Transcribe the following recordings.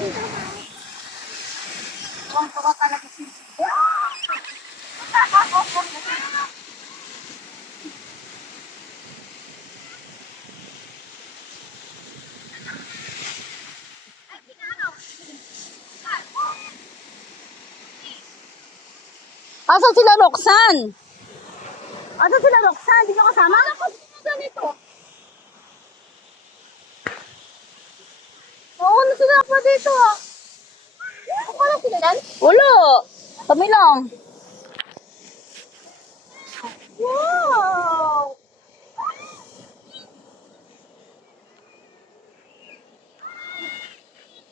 Tuwang-tuwa talaga si Asan sila Roxanne? Asan sila Roxanne? Di nyo kasama? Ako, ganito. Oo, ano sila pa dito ah? Ako pala sila yan? Wala. Kami lang. Wow!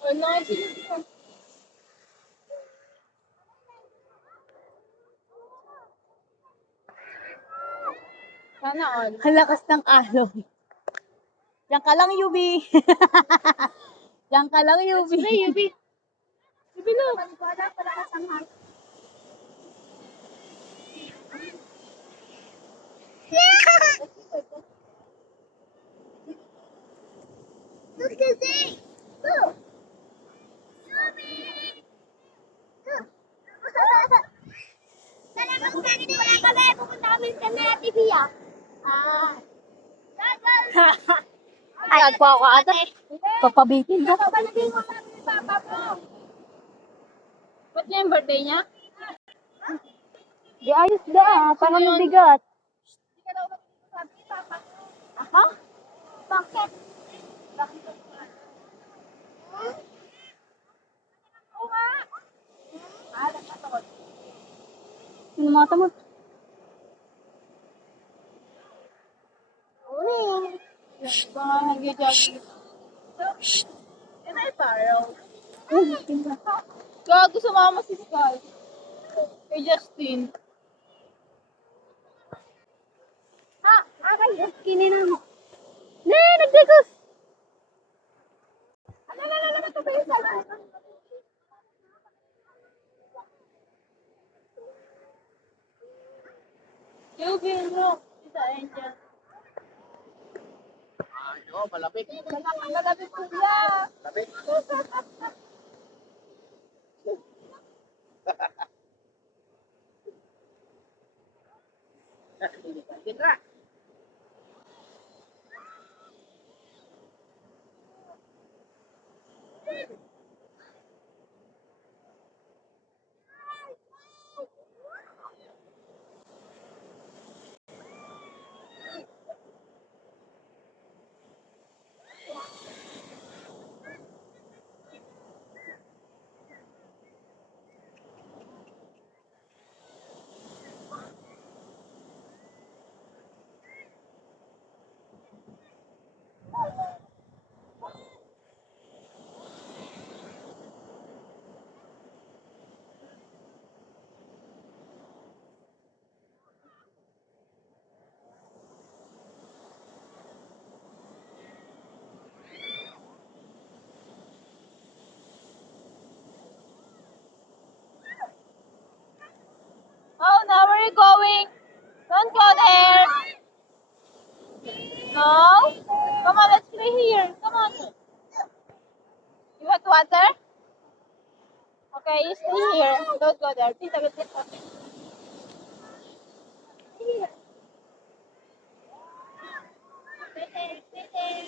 Ano nga sila dito? Sana all. Ang lakas ng alon. Diyan ka lang, Yubi. Diyan ka lang, Yubi. Let's play, Yubi. Yubi, look. Maniwala pala ka sa heart. Look at this. Look. Yubi. Look. Talagang wala kami. Pupunta kami sa TV ah. Ay, agwa ko ata. Papabitin ka. Papabitin mo kami ni Papa mo. Ba't niya yung birthday niya? Di ayos da, parang mabigat. Hindi ka daw magsasabi ni Papa mo. Aha? Bakit? Bakit? Oo nga. Nagkataon. Sino mga tamot? Baka nag-jogging. Yan ay paraw. Gago, sumama si Sky. Kay Justin. Ha? Akay, kininan mo. Ne, nagdegos. Ano, ito ba yung sala? Yung biro. Isa, Angel. Oo, malapit. Malapit po siya. Malapit. Tira. Oh, now where are you going? Don't go there. No? Come on, let's play here. Come on. You want water? Okay, you stay here. Don't go there. Please, I Here. Stay there, stay there.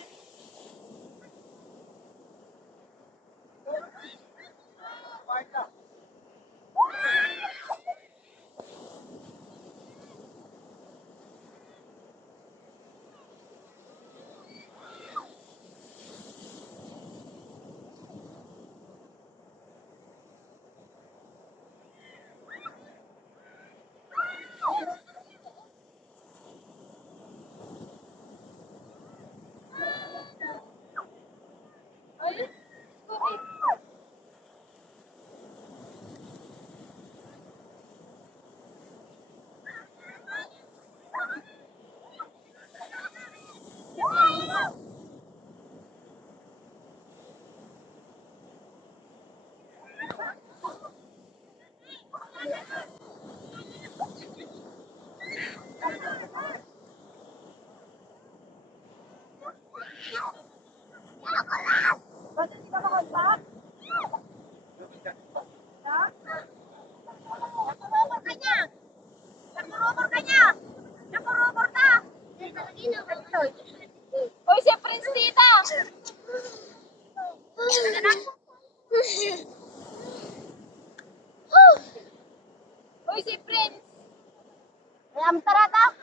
Bakit hindi ka makausap? Nakurumor ka niya! Nakurumor ka niya! Nakurumor ka! Hoy, si Prince Tita! Hoy, si Prince! Alam tarata?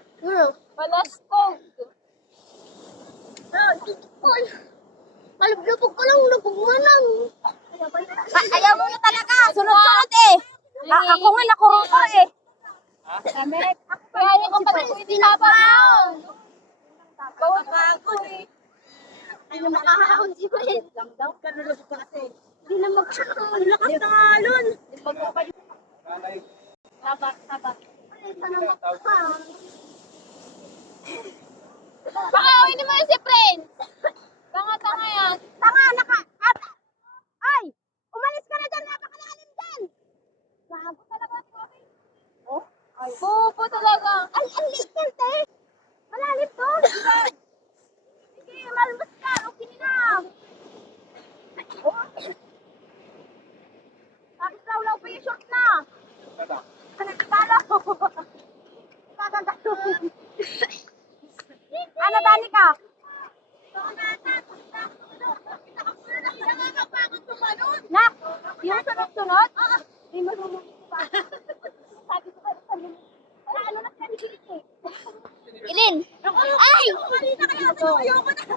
Palaskog! Malablabog ka lang, nagpumanang. Ayaw mo na talaga! Sunod-sunod eh! Ako nga nakurumor eh! Kaya niya kung pati hindi habang bawal pa ako eh. Ano makahahon si Prin? Lang daw, kanulog ka kasi. Hindi na magkakaroon. Lakas na alon. Saba, saba. Ito na magkakaroon. Baka awin mo yun si Prince! Tanga-tanga yan. Tanga, Ay! Umalis ka na dyan. Napakalalim dyan. Gago talaga. Oh? Ay, pupo talaga. Ay, ang liit yan, te. Malalim to. Sige, malmas ka. Okay na. Bakit raw pa yung short na? Nagkakala ko. Ano, Danica? Nak, yung sunod-sunod? Hindi mo pa. Sabi ko kayo, ano na siya ni Ilin! Ay! Mali na kayo! Ayoko na!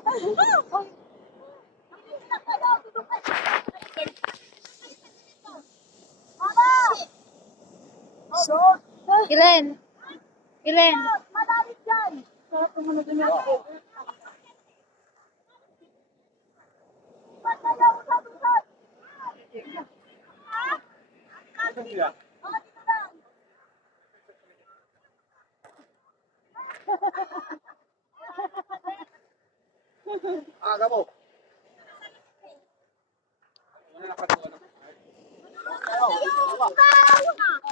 Ilin! Ilin! Madali dyan! Sarap mo na dun ako. Ba't ayaw mo sa tusad? Dito lang! Aga mo.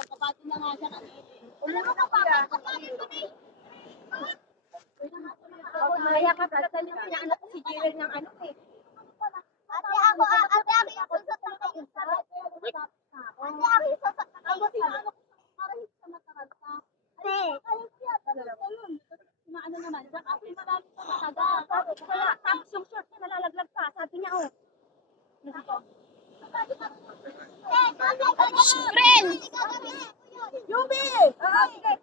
Kapatid na nga siya kanina. Ulan mo ka pa! Kapatid ko ni! Kaya ka talaga niya anak ko si Jiren ng ano eh. Ate ako yung susot na kayo. Ate ako yung susot na kayo. Parang sa matagal ka. Ate! Ayun siya, talaga yun. Ano naman, ako yung marami sa mataga. Kaya tapos yung short niya nalalaglag pa. Sabi niya oh. Prince! Yubi! Oo, sige.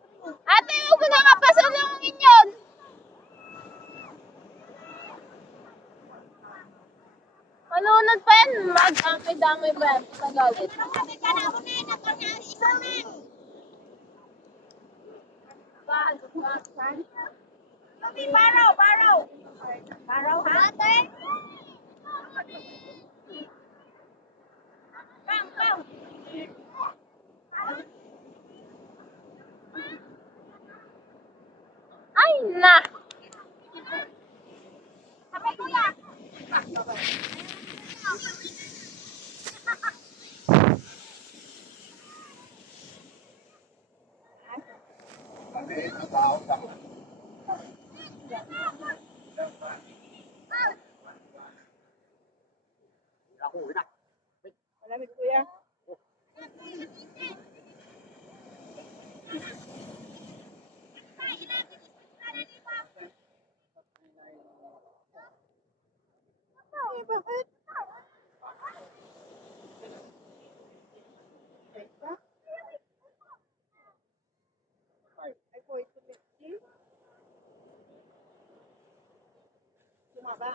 Ate, huwag mo na nga pasalungin yun! Malunod pa yan. Mag-damay ba yan? Pagagalit. Yubi, baraw! Baraw, ha? Ate! Come! Ay, na! Sabay, kuya! Ako na. Malamig, kuya. Bakit? Ay po, ito Sumaba.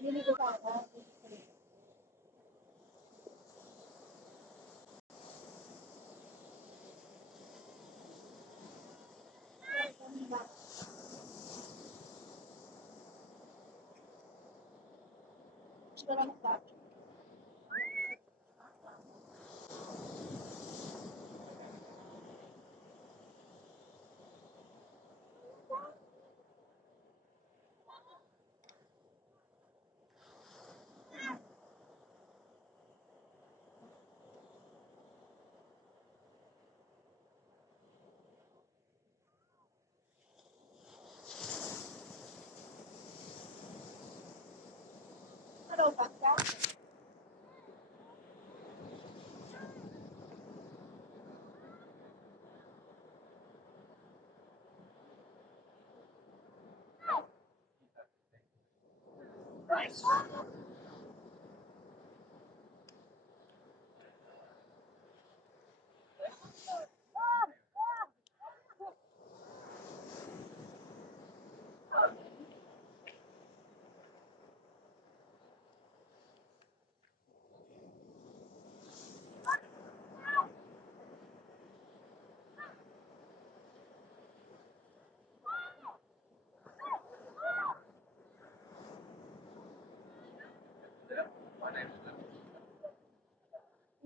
Niligo ka ako.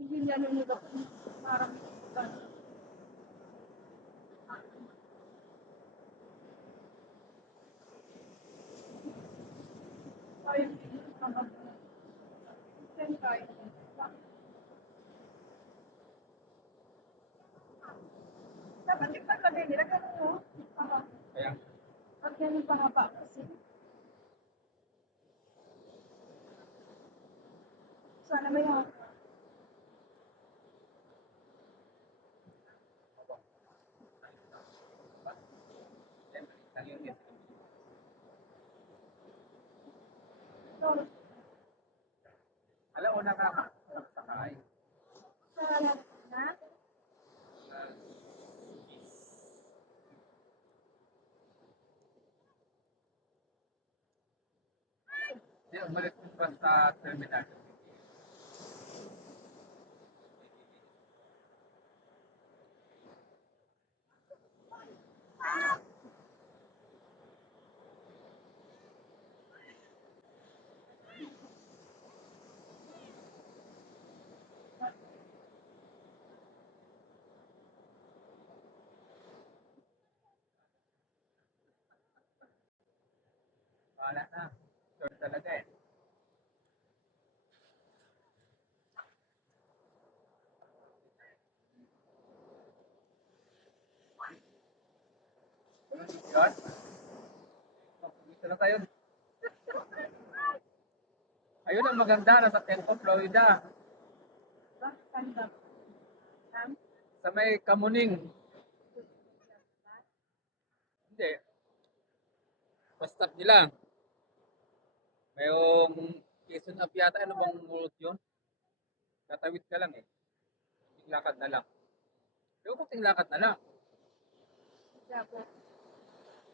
Hindi niya nunod ako. Parang dapat ipaglagay nila ganun, no? Kaya, Pag ganun pahaba kasi. Sana may hawak. alam mo na ka, sakay. Sana na. Hindi, umalis ko pa sa terminal. Wala na. Sure talaga eh. Yun. Dito na tayo. Ayun ang maganda, nasa Tempo, Florida. Ganda. Sa may Kamuning. Hindi. Basta nila. Mayroong Quezon Up yata. Ano bang route yun? Tatawid ka lang eh. Tinglakad na lang. Yung kung tinglakad na lang. Jabo.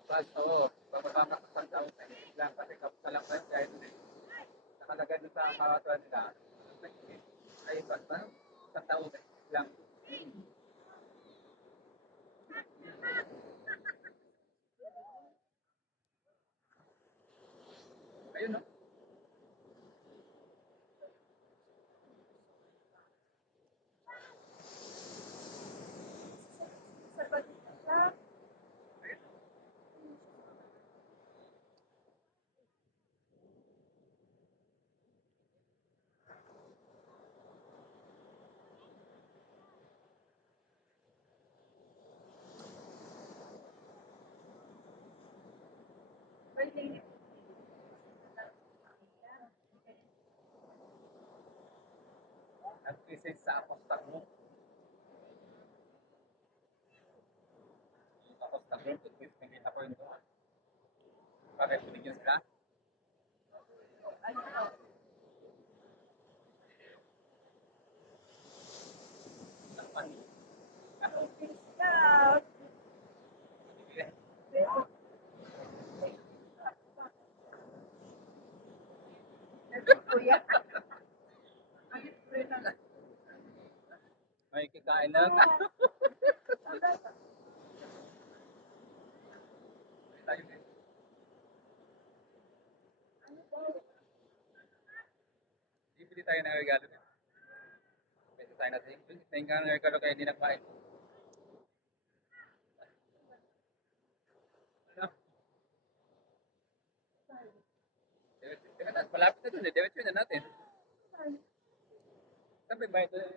Basta oo. Bababa ka sa Santa Rosa. Lang kasi kapusa lang tayo. Kaya ito eh. Nakalagay doon sa makatuan nila. Ay, basta. Santa Rosa. Lang. Ayun no? Sa pagkita. Pwede. Nag-message sa apostak mo. Apostak mo. Nakita ko yun doon. Bakit binigyan sila? Takpan. Scout. Kuya. May kikain lang. Tayo din. Bibili tayo ng regalo. Pwede tayo natin. Bili tayo ng regalo kaya hindi nagpain. Ano? Teka na, malapit na dun eh. Diretso na natin. Saan ba yung bayad doon?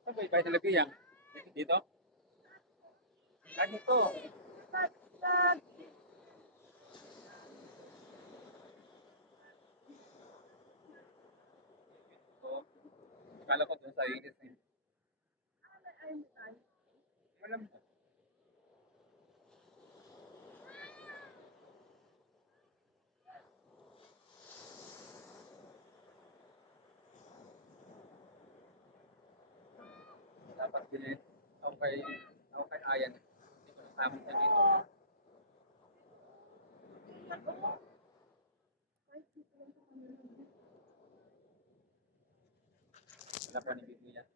Saan ba yung bayad ng labiyang? Dito? Ah, dito. So, akala ko dun sa ilis eh. Alam mo. Ako kay Ayan. Hindi ko nasama siya dito. Wala pa ni Bibi yan.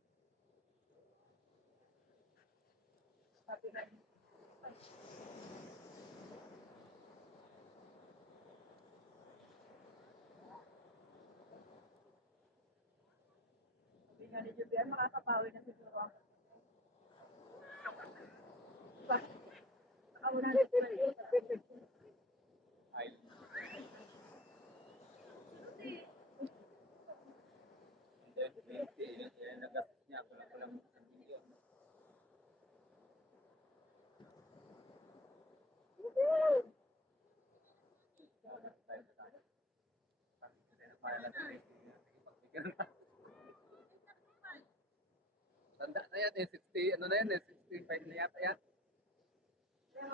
Ay. Hindi, 20. Yan, nagastos niya. Kulang ng milyon. Tanda na yan eh, 60, ano na yan eh, 65 na yata yan. Ito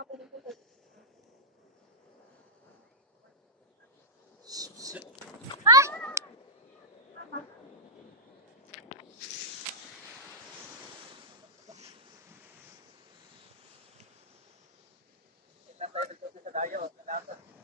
tayo dito sa dayo, salamat.